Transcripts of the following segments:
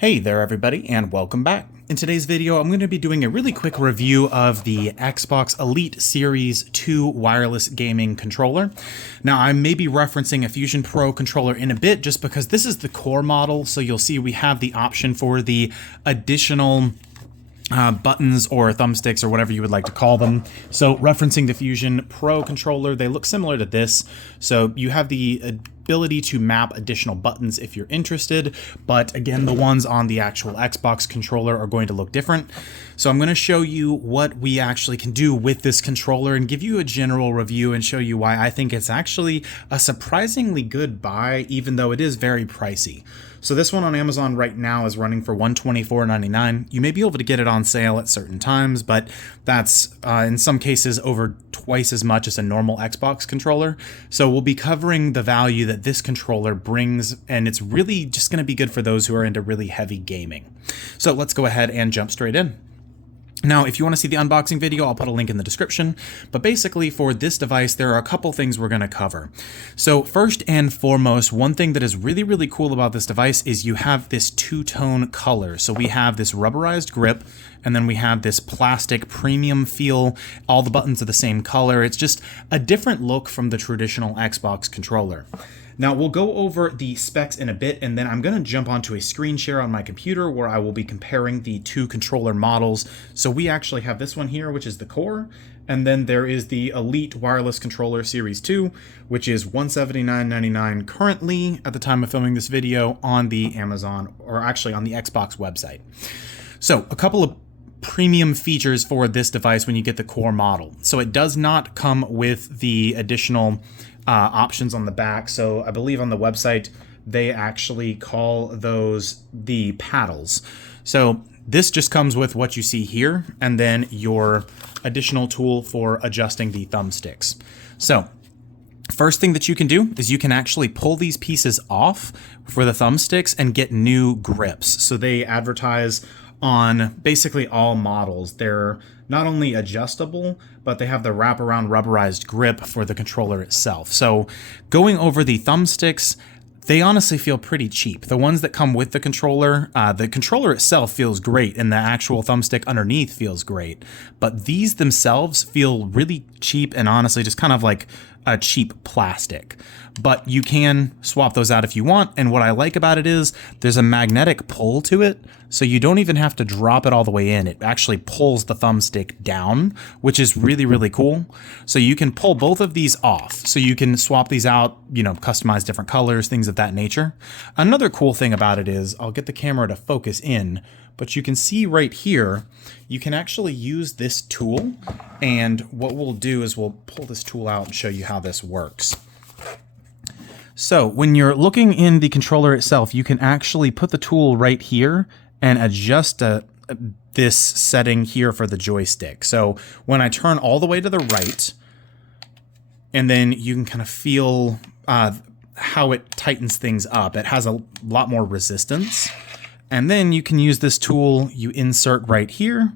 Hey there everybody, and welcome back. In today's video, I'm going to be doing a really quick review of the Xbox Elite Series 2 wireless gaming controller. Now, I may be referencing a Fusion Pro controller in a bit just because this is the core model, so you'll see we have the option for the additional buttons or thumbsticks or whatever you would like to call them. So referencing the Fusion Pro controller, they look similar to this. So you have the ability to map additional buttons if you're interested, but again, the ones on the actual Xbox controller are going to look different. So I'm going to show you what we actually can do with this controller and give you a general review and show you why I think it's actually a surprisingly good buy, even though it is very pricey. So this one on Amazon right now is running for $124.99. You may be able to get it on sale at certain times, but that's in some cases over twice as much as a normal Xbox controller. So we'll be covering the value that this controller brings, and it's really just going to be good for those who are into really heavy gaming. So let's go ahead and jump straight in. Now, if you want to see the unboxing video, I'll put a link in the description, but basically for this device, there are a couple things we're going to cover. So first and foremost, one thing that is really, really cool about this device is you have this two-tone color. So we have this rubberized grip, and then we have this plastic premium feel. All the buttons are the same color. It's just a different look from the traditional Xbox controller. Now, we'll go over the specs in a bit, and then I'm going to jump onto a screen share on my computer where I will be comparing the two controller models. So we actually have this one here, which is the core, and then there is the Elite Wireless Controller Series 2, which is $179.99 currently at the time of filming this video on the Amazon, or actually on the Xbox website. So a couple of premium features for this device when you get the core model. So it does not come with the additional options on the back. So I believe on the website, they actually call those the paddles. So this just comes with what you see here, and then your additional tool for adjusting the thumbsticks. So first thing that you can do is you can actually pull these pieces off for the thumbsticks and get new grips. So they advertise on basically all models. They're not only adjustable, but they have the wraparound rubberized grip for the controller itself. So going over the thumbsticks, they honestly feel pretty cheap. The ones that come with the controller itself feels great, and the actual thumbstick underneath feels great. But these themselves feel really cheap and honestly just kind of like a cheap plastic. But you can swap those out if you want, and what I like about it is there's a magnetic pull to it, so you don't even have to drop it all the way in. It actually pulls the thumbstick down, which is really, really cool. So you can pull both of these off, so you can swap these out, you know, customize different colors, things of that nature. Another cool thing about it is, I'll get the camera to focus in, but you can see right here, you can actually use this tool, and what we'll do is we'll pull this tool out and show you how this works. So when you're looking in the controller itself, you can actually put the tool right here and adjust this setting here for the joystick. So when I turn all the way to the right, and then you can kind of feel how it tightens things up. It has a lot more resistance. And then you can use this tool, you insert right here,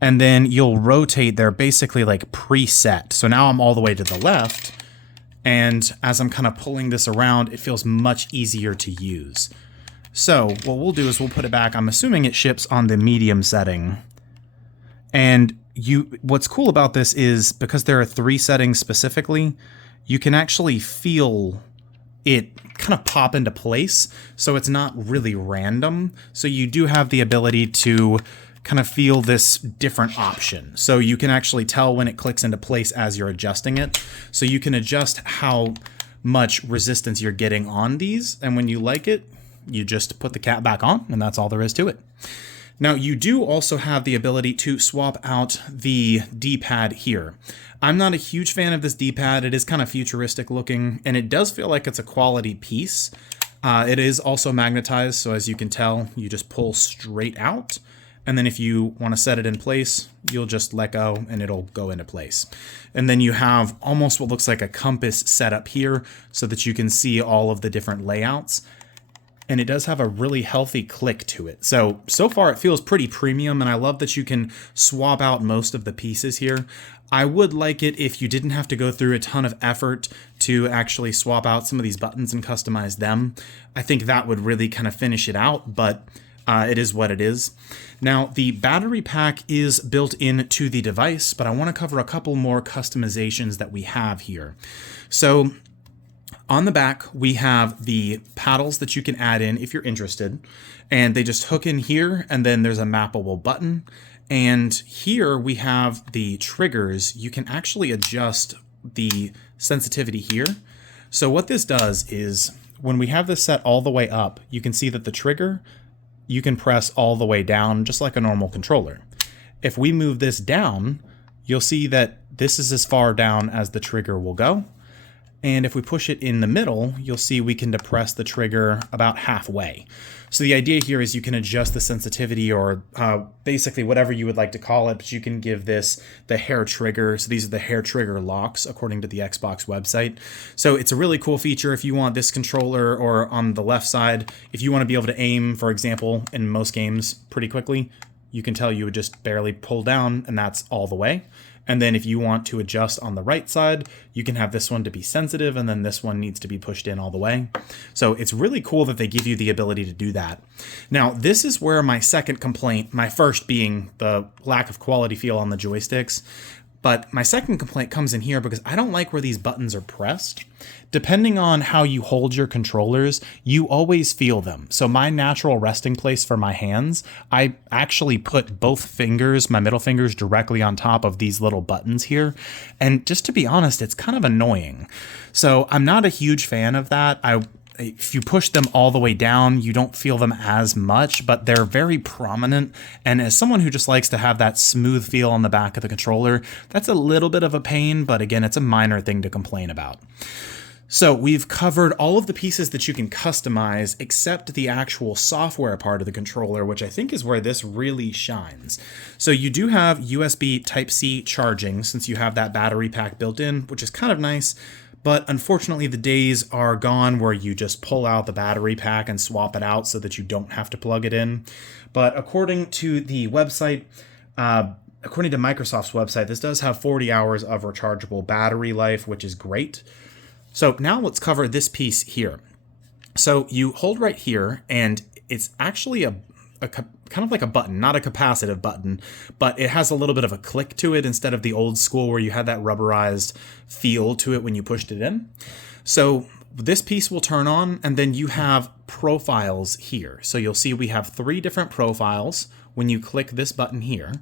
and then you'll rotate. They're basically like preset. So now I'm all the way to the left, and as I'm kind of pulling this around, it feels much easier to use. So what we'll do is we'll put it back. I'm assuming it ships on the medium setting. And what's cool about this is because there are 3 settings specifically, you can actually feel it kind of pop into place. So it's not really random. So you do have the ability to kind of feel this different option. So you can actually tell when it clicks into place as you're adjusting it. So you can adjust how much resistance you're getting on these. And when you like it, you just put the cap back on, and that's all there is to it. Now, you do also have the ability to swap out the D-pad here. I'm not a huge fan of this D-pad. It is kind of futuristic looking, and it does feel like it's a quality piece. It is also magnetized, so as you can tell, you just pull straight out. And then if you want to set it in place, you'll just let go and it'll go into place. And then you have almost what looks like a compass set up here so that you can see all of the different layouts. And it does have a really healthy click to it. So far it feels pretty premium, and I love that you can swap out most of the pieces here. I would like it if you didn't have to go through a ton of effort to actually swap out some of these buttons and customize them. I think that would really kind of finish it out, but It is what it is. Now, the battery pack is built into the device, but I want to cover a couple more customizations that we have here. So on the back, we have the paddles that you can add in if you're interested, and they just hook in here, and then there's a mappable button. And here we have the triggers. You can actually adjust the sensitivity here. So what this does is when we have this set all the way up, you can see that the trigger you can press all the way down just like a normal controller. If we move this down, you'll see that this is as far down as the trigger will go. And if we push it in the middle, you'll see we can depress the trigger about halfway. So the idea here is you can adjust the sensitivity or basically whatever you would like to call it, but you can give this the hair trigger. So these are the hair trigger locks according to the Xbox website. So it's a really cool feature if you want this controller, or on the left side, if you want to be able to aim, for example, in most games pretty quickly, you can tell you would just barely pull down and that's all the way. And then if you want to adjust on the right side, you can have this one to be sensitive, and then this one needs to be pushed in all the way. So it's really cool that they give you the ability to do that. Now, this is where my second complaint, my first being the lack of quality feel on the joysticks, but my second complaint comes in here because I don't like where these buttons are pressed. Depending on how you hold your controllers, you always feel them. So my natural resting place for my hands, I actually put both fingers, my middle fingers, directly on top of these little buttons here. And just to be honest, it's kind of annoying. So I'm not a huge fan of that. If you push them all the way down, you don't feel them as much, but they're very prominent. And as someone who just likes to have that smooth feel on the back of the controller, that's a little bit of a pain, but again, it's a minor thing to complain about. So we've covered all of the pieces that you can customize except the actual software part of the controller, which I think is where this really shines. So you do have USB Type-C charging since you have that battery pack built in, which is kind of nice. But unfortunately, the days are gone where you just pull out the battery pack and swap it out so that you don't have to plug it in. But according to the website, according to Microsoft's website, this does have 40 hours of rechargeable battery life, which is great. So now let's cover this piece here. So you hold right here, and it's actually a kind of like a button, not a capacitive button, but it has a little bit of a click to it instead of the old school where you had that rubberized feel to it when you pushed it in. So this piece will turn on, and then you have profiles here. So you'll see we have 3 different profiles when you click this button here.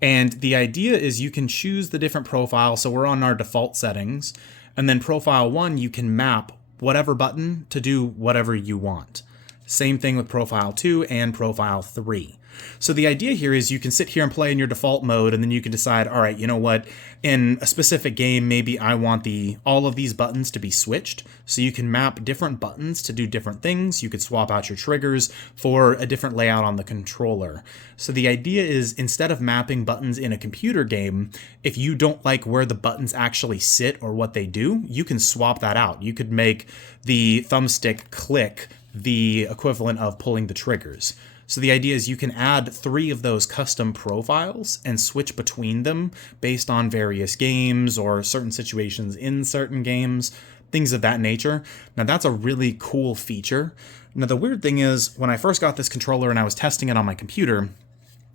And the idea is you can choose the different profiles. So we're on our default settings, and then profile 1, you can map whatever button to do whatever you want. Same thing with profile 2 and profile 3. So the idea here is you can sit here and play in your default mode, and then you can decide, all right, you know what, in a specific game, maybe I want all of these buttons to be switched. So you can map different buttons to do different things. You could swap out your triggers for a different layout on the controller. So the idea is instead of mapping buttons in a computer game, if you don't like where the buttons actually sit or what they do, you can swap that out. You could make the thumbstick click the equivalent of pulling the triggers. So the idea is you can add 3 of those custom profiles and switch between them based on various games or certain situations in certain games, things of that nature. Now that's a really cool feature. Now the weird thing is when I first got this controller and I was testing it on my computer,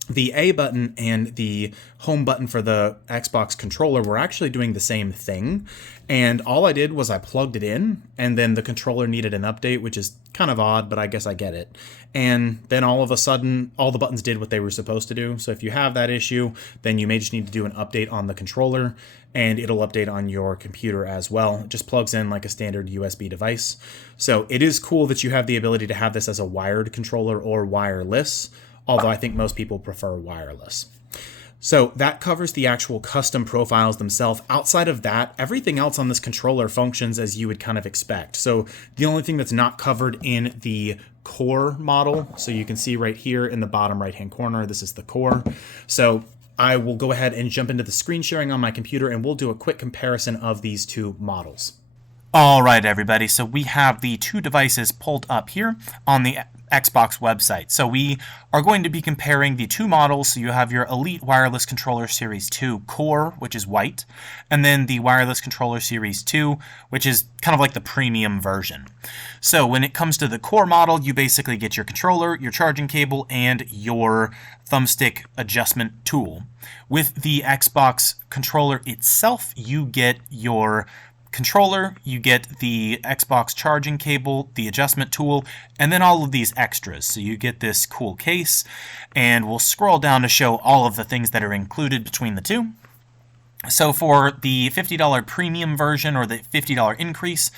the A button and the home button for the Xbox controller were actually doing the same thing. And all I did was I plugged it in, and then the controller needed an update, which is kind of odd, but I guess I get it. And then all of a sudden, all the buttons did what they were supposed to do. So if you have that issue, then you may just need to do an update on the controller, and it'll update on your computer as well. It just plugs in like a standard USB device. So it is cool that you have the ability to have this as a wired controller or wireless, although I think most people prefer wireless. So that covers the actual custom profiles themselves. Outside of that, everything else on this controller functions as you would kind of expect. So the only thing that's not covered in the core model, so you can see right here in the bottom right-hand corner, this is the core. So I will go ahead and jump into the screen sharing on my computer, and we'll do a quick comparison of these 2 models. All right, everybody, so we have the 2 devices pulled up here. On the Xbox website. So we are going to be comparing the two models. So you have your Elite Wireless Controller Series 2 Core, which is white, and then the Wireless Controller Series 2, which is kind of like the premium version. So when it comes to the Core model, you basically get your controller, your charging cable, and your thumbstick adjustment tool. With the Xbox controller itself, you get your controller, you get the Xbox charging cable, the adjustment tool, and then all of these extras. So you get this cool case, and we'll scroll down to show all of the things that are included between the two. So for the $50 premium version, or the $50 increase,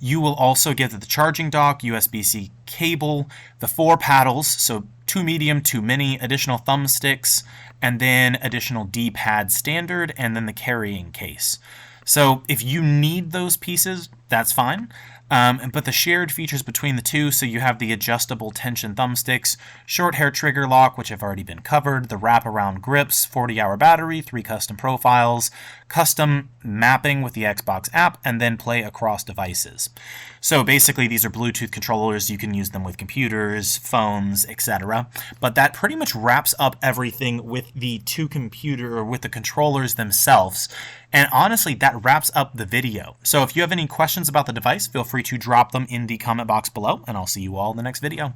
you will also get the charging dock, USB-C cable, the 4 paddles, so 2 medium, 2 mini, additional thumbsticks, and then additional D-pad standard, and then the carrying case. So if you need those pieces, that's fine. But the shared features between the two, so you have the adjustable tension thumbsticks, short hair trigger lock, which have already been covered, the wraparound grips, 40-hour battery, 3 custom profiles, custom mapping with the Xbox app, and then play across devices. So basically these are Bluetooth controllers. You can use them with computers, phones, etc. But that pretty much wraps up everything with the with the controllers themselves. And honestly, that wraps up the video. So if you have any questions about the device, feel free to drop them in the comment box below, and I'll see you all in the next video.